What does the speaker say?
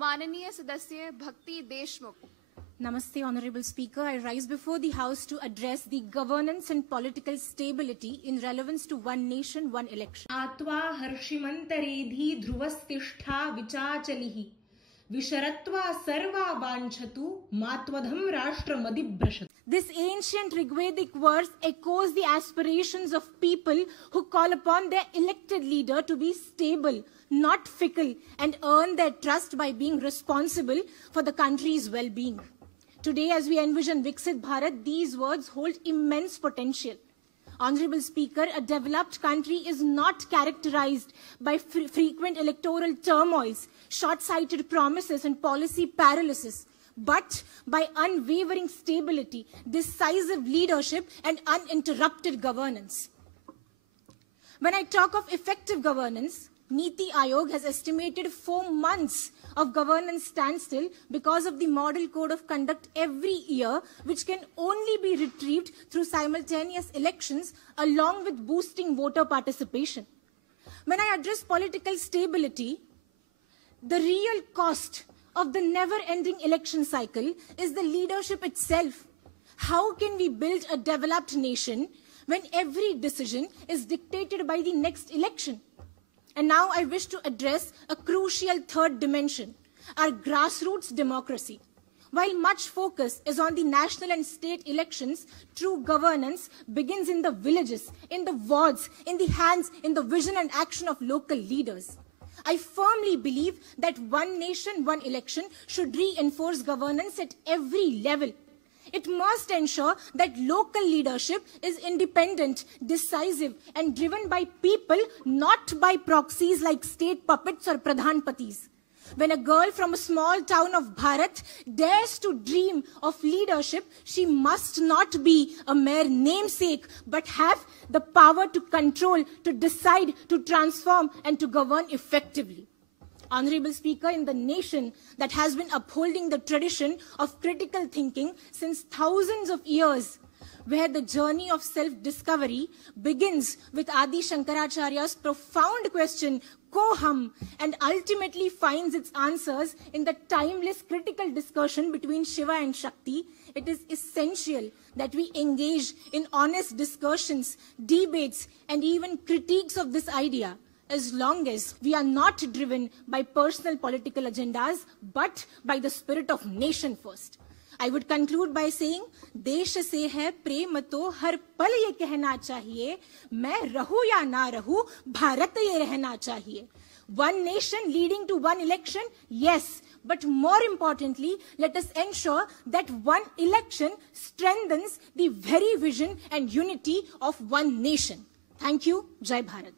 माननीय सदस्य भक्ति Deshmukh. Namaste, Honorable Speaker. I rise before the House to address the governance and political stability in relevance to one nation, one election. आत्वा हर्षिमन्तरेधि ध्रुवस्तिष्ठा विचाचलिः विशरत्वा सर्वा वाञ्छतु मात्वधं राष्ट्रमधिभ्रशतु. This ancient Rigvedic verse echoes the aspirations of people who call upon their elected leader to be stable, not fickle, and earn their trust by being responsible for the country's well-being. Today, as we envision Viksit Bharat, these words hold immense potential. Honorable Speaker, a developed country is not characterized by frequent electoral turmoils, short-sighted promises, and policy paralysis, but by unwavering stability, decisive leadership, and uninterrupted governance. When I talk of effective governance, Niti Aayog has estimated 4 months of governance standstill because of the Model Code of Conduct every year, which can only be retrieved through simultaneous elections along with boosting voter participation. When I address political stability, the real cost of the never-ending election cycle is the leadership itself. How can we build a developed nation when every decision is dictated by the next election? And now I wish to address a crucial third dimension, our grassroots democracy. While much focus is on the national and state elections, true governance begins in the villages, in the wards, in the hands, in the vision and action of local leaders. I firmly believe that one nation, one election should reinforce governance at every level. It must ensure that local leadership is independent, decisive, and driven by people, not by proxies like state puppets or pradhanpatis. When a girl from a small town of Bharat dares to dream of leadership, she must not be a mere namesake, but have the power to control, to decide, to transform, and to govern effectively. Honorable Speaker, in the nation that has been upholding the tradition of critical thinking since thousands of years, where the journey of self-discovery begins with Adi Shankaracharya's profound question, Koham, and ultimately finds its answers in the timeless critical discussion between Shiva and Shakti, it is essential that we engage in honest discussions, debates, and even critiques of this idea, as long as we are not driven by personal political agendas, but by the spirit of nation first. I would conclude by saying, देश से है प्रेम तो हर पल ये कहना चाहिए, मैं रहूं या ना रहूं, भारत ये रहना चाहिए. One nation leading to one election, yes, but more importantly, let us ensure that one election strengthens the very vision and unity of one nation. Thank you. Jai Bharat.